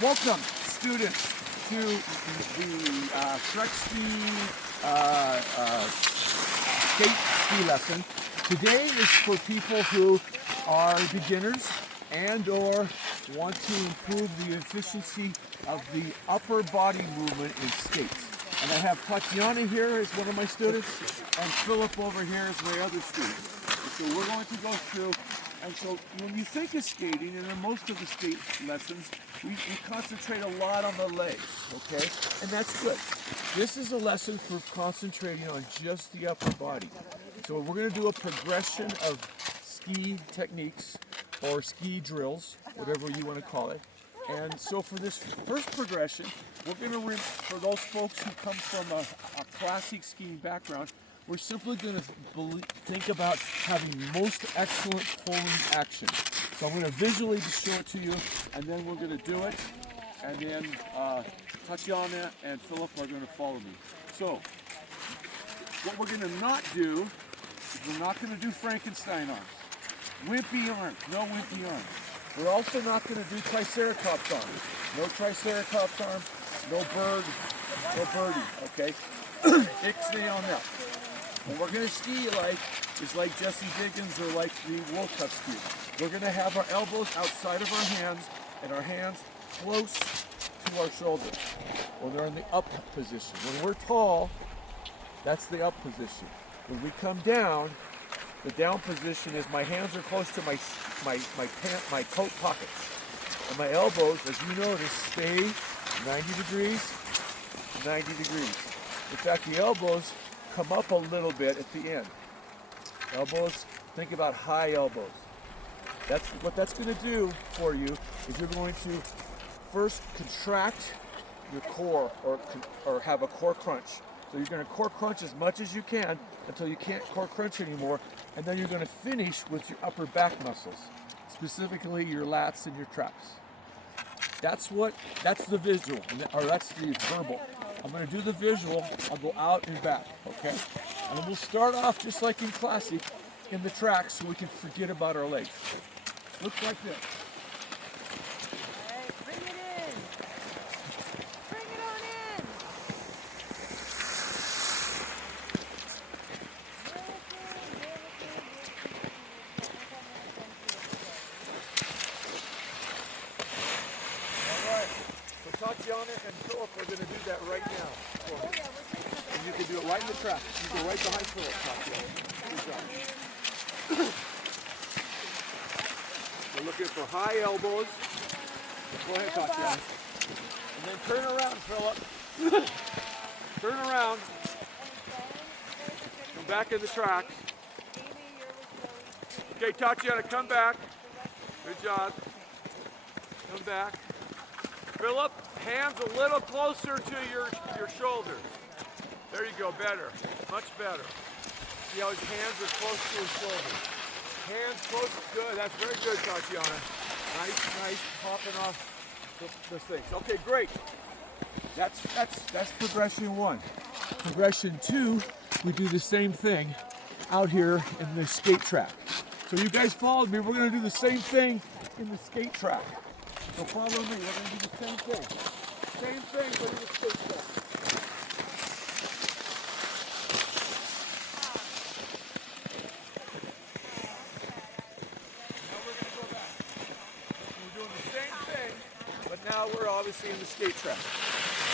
Welcome, students, to the Trek Ski skate ski lesson. Today is for people who are beginners and or want to improve the efficiency of the upper body movement in skates. And I have Tatiana here as one of my students, and Philip over here as my other student. So we're going to go through. And so when you think of skating, and in most of the skate lessons, we concentrate a lot on the legs, okay? And that's good. This is a lesson for concentrating on just the upper body. So we're going to do a progression of ski techniques or ski drills, whatever you want to call it. And so for this first progression, we're going to, for those folks who come from a classic skiing background, we're simply going to think about having most excellent pulling action. So I'm going to visually just show it to you, and then we're going to do it, and then Tatiana and Philip are going to follow me. So what we're going to not do is we're not going to do Frankenstein arms. Wimpy arms, no wimpy arms. We're also not going to do Triceratops arms. No Triceratops arms, no bird, no birdie, okay? Ixnay on that. What we're going to ski is like Jesse Diggins or like the World Cup ski. We're going to have our elbows outside of our hands and our hands close to our shoulders. When they're in the up position. When we're tall, that's the up position. When we come down, the down position is my hands are close to my coat pockets. And my elbows, as you notice, stay 90 degrees, 90 degrees. In fact, the elbows come up a little bit at the end. Elbows, think about high elbows. That's what that's going to do for you is you're going to first contract your core or have a core crunch. So you're going to core crunch as much as you can until you can't core crunch anymore, and then you're going to finish with your upper back muscles, specifically your lats and your traps. That's the visual, or that's the verbal. I'm going to do the visual. I'll go out and back, okay? And we'll start off just like in classic, in the track, so we can forget about our legs. Looks like this. All right, bring it in. Bring it on in. All right. So Tatiana and Philip are going to do that right now. Oh yeah, we're taking it. And you can do it right in the track. You go right behind Philip, Tatiana. Good job. We're looking for high elbows. Go ahead, Tatiana. And then turn around, Philip. Turn around. Come back in the track. Okay, Tatiana, come back. Good job. Come back. Philip, hands a little closer to your shoulders. There you go, better. Much better. See how his hands are close to his shoulders. Hands close, good. That's very good, Tatiana. Nice, popping off the things. Okay, great. That's progression 1. Progression 2, we do the same thing out here in the skate track. So you guys followed me. We're going to do the same thing in the skate track. So follow me. We're going to do the same thing. Same thing, but in the skate track. Now we're obviously in the skate track.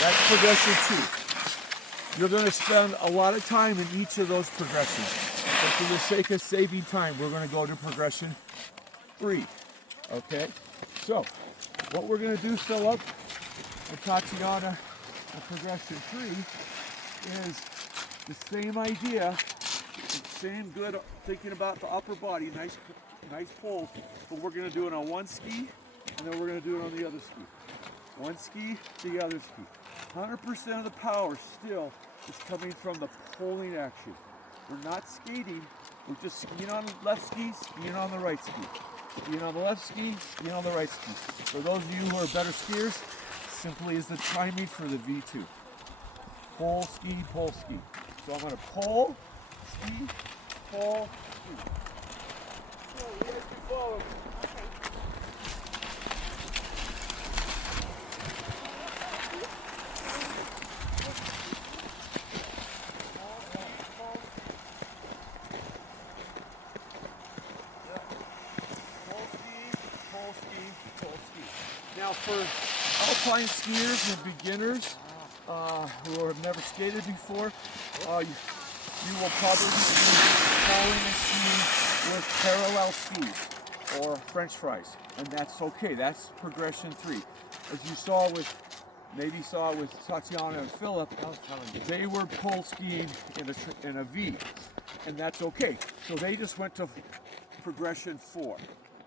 That's progression 2. You're going to spend a lot of time in each of those progressions. But for the sake of saving time, we're going to go to progression 3. Okay? So, what we're going to do, Philip and Tatiana, in progression 3 is the same idea, same good thinking about the upper body, nice pull, but we're going to do it on one ski, and then we're going to do it on the other ski. One ski, the other ski. 100% of the power still is coming from the pulling action. We're not skating, we're just skiing on the left ski, skiing on the right ski. Skiing on the left ski, skiing on the right ski. For those of you who are better skiers, simply is the timing for the V2. Pull, ski, pull, ski. So I'm going to pull, ski, pull, ski. So you guys can follow me. Now for alpine skiers and beginners who have never skated before, you will probably be following a ski with parallel skis or French fries, and that's okay. That's progression 3. As you saw with, maybe saw with Tatiana and Philip, they were pole skiing in a V, and that's okay. So they just went to progression 4.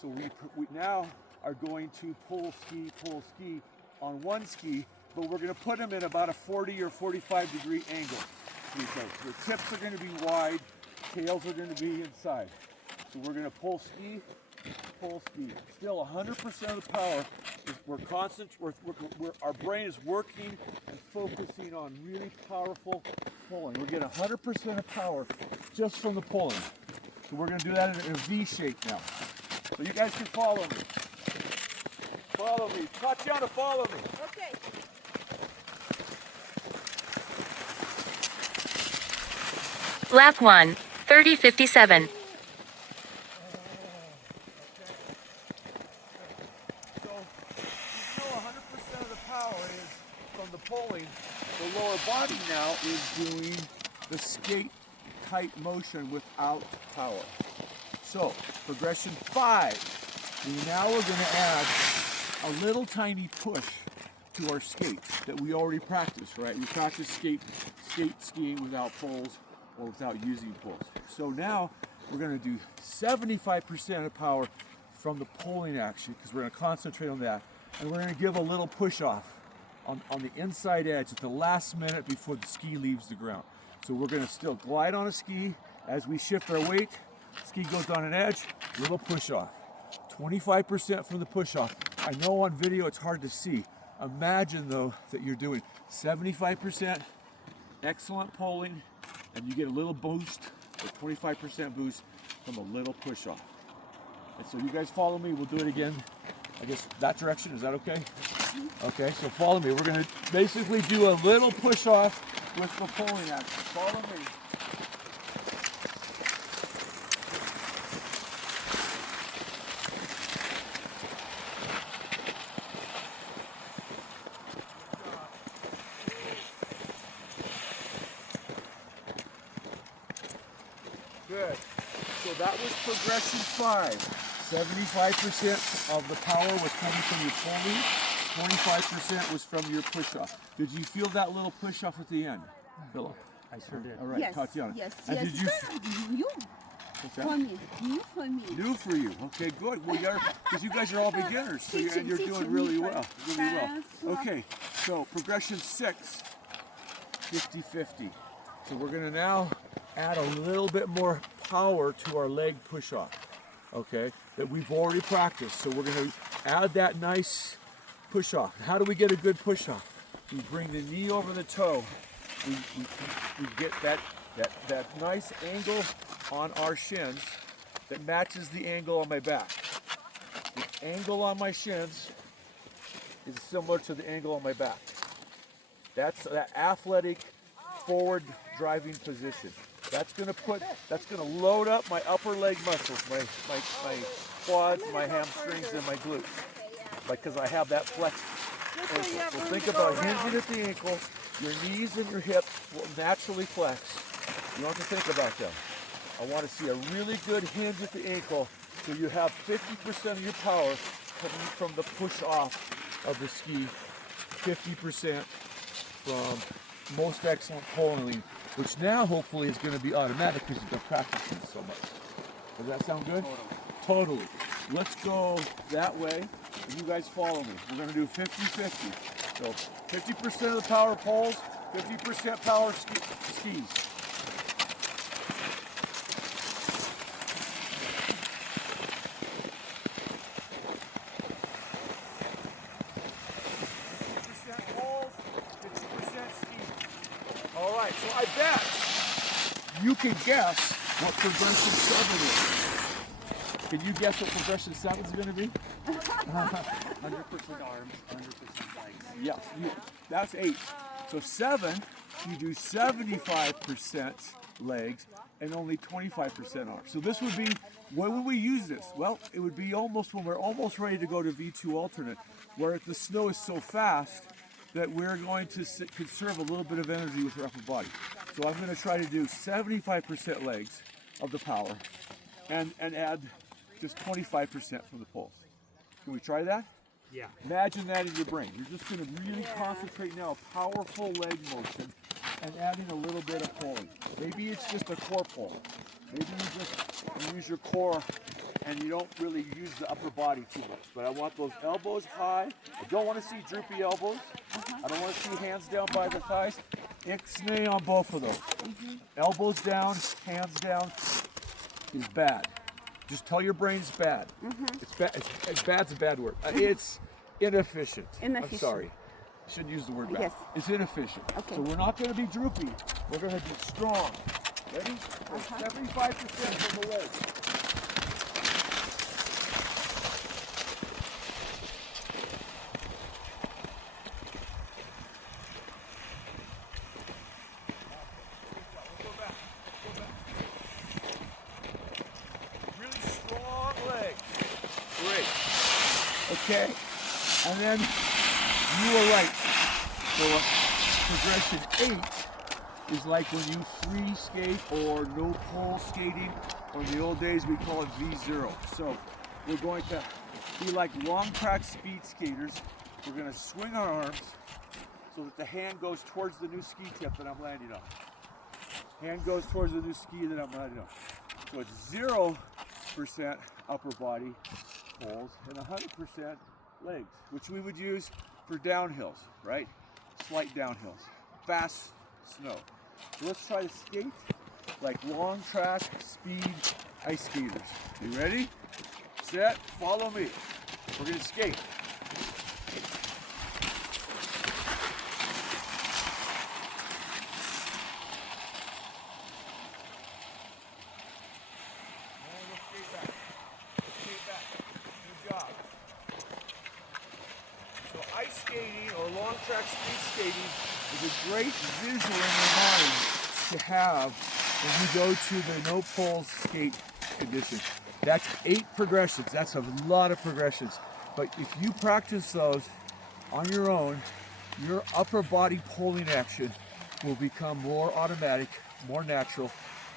So we now are going to pole ski on one ski, but we're going to put them in about a 40 or 45 degree angle. Because the tips are going to be wide, tails are going to be inside. So we're going to pole ski. Still 100% of the power. Our brain is working and focusing on really powerful pulling. We're getting 100% of power just from the pulling. So we're going to do that in a V shape now. So you guys can follow me. Follow me. Tatiana, follow me. Okay. Lap 1, 30:57. So, even though 100% of the power is from the pulling, the lower body now is doing the skate tight motion without power. So, progression 5. Now we're going to add a little tiny push to our skate that we already practiced, right? We practiced skate skiing without poles or without using poles. So now we're going to do 75% of power from the pulling action, because we're going to concentrate on that, and we're going to give a little push off on the inside edge at the last minute before the ski leaves the ground. So we're going to still glide on a ski as we shift our weight. Ski goes on an edge, little push off. 25% from the push off. I know on video it's hard to see. Imagine though that you're doing 75% excellent pulling, and you get a little boost, a 25% boost from a little push off. And so you guys follow me, we'll do it again. I guess that direction, is that okay? Okay, so follow me. We're gonna basically do a little push off with the pulling action. Follow me. Good. So that was progression 5. 75% of the power was coming from your pulling. 25% was from your push-off. Did you feel that little push-off at the end, Philip? I sure did. All right, Yes, Tatiana. yes, And yes. did you? You What's for that? me. You for me. New for you. Okay, good. Well, because you guys are all beginners, so you're Teaching, doing really well. Really well. That's what- Okay, so progression 6, 50-50. So we're gonna now add a little bit more power to our leg push-off, okay, that we've already practiced. So we're gonna add that nice push-off. How do we get a good push-off? We bring the knee over the toe. We get that nice angle on our shins that matches the angle on my back. The angle on my shins is similar to the angle on my back. That's that athletic forward driving position. That's gonna load up my upper leg muscles, my quads, my hamstrings, and my glutes, because I have that flex. So think about hinging at the ankle. Your knees and your hips will naturally flex. You don't have to think about them. I want to see a really good hinge at the ankle, so you have 50% of your power coming from the push off of the ski, 50% from most excellent pulling, which now hopefully is going to be automatic because you've been practicing so much. Does that sound good? Totally. Let's go that way, and you guys follow me. We're going to do 50-50. So 50% of the power pulls, 50% power skis. All right, so I bet you can guess what progression 7 is. Can you guess what progression 7 is going to be? 100% arms, 100% legs. Yes, that's 8. So 7, you do 75% legs and only 25% are. So this would be, when would we use this? Well, it would be almost when we're almost ready to go to V2 alternate, where the snow is so fast that we're going to conserve a little bit of energy with our upper body. So I'm going to try to do 75% legs of the power and add just 25% from the poles. Can we try that? Yeah. Imagine that in your brain. You're just going to really concentrate now, powerful leg motion, and adding a little bit of pulling. Maybe it's just a core pull. Maybe you use your core and you don't really use the upper body too much. But I want those elbows high. I don't want to see droopy elbows. I don't want to see hands down by the thighs. Ixnay on both of those. Elbows down, hands down is bad. Just tell your brain it's bad. It's bad. It's bad's a bad word. It's inefficient. I'm Inefficient. sorry. I shouldn't use the word bad. Yes. It's inefficient. Okay. So we're not going to be droopy. We're going to be strong. Ready? 75% from the legs. Really strong legs. Great. Okay. And then you were right. So progression 8 is like when you free skate or no pole skating, or in the old days we call it V0. So we're going to be like long track speed skaters. We're going to swing our arms so that the hand goes towards the new ski tip that I'm landing on. Hand goes towards the new ski that I'm landing on. So it's 0% upper body poles and 100% legs, which we would use for downhills, right? Slight downhills, fast snow. So let's try to skate like long track speed ice skaters. You ready? Set, follow me. We're gonna skate. And let's skate back. Let's skate back. Good job. So ice skating or long track speed skating is a great visual in your mind to have when you go to the no poles skate condition. That's 8 progressions. That's a lot of progressions. But if you practice those on your own, your upper body pulling action will become more automatic, more natural,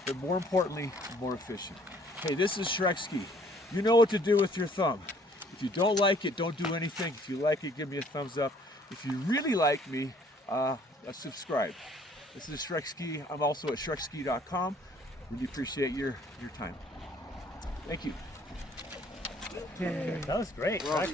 but more importantly, more efficient. Hey, this is Shrek Ski. You know what to do with your thumb. If you don't like it, don't do anything. If you like it, give me a thumbs up. If you really like me, subscribe. This is Shrek Ski. I'm also at shrekski.com. Really appreciate your time. Thank you. That was great.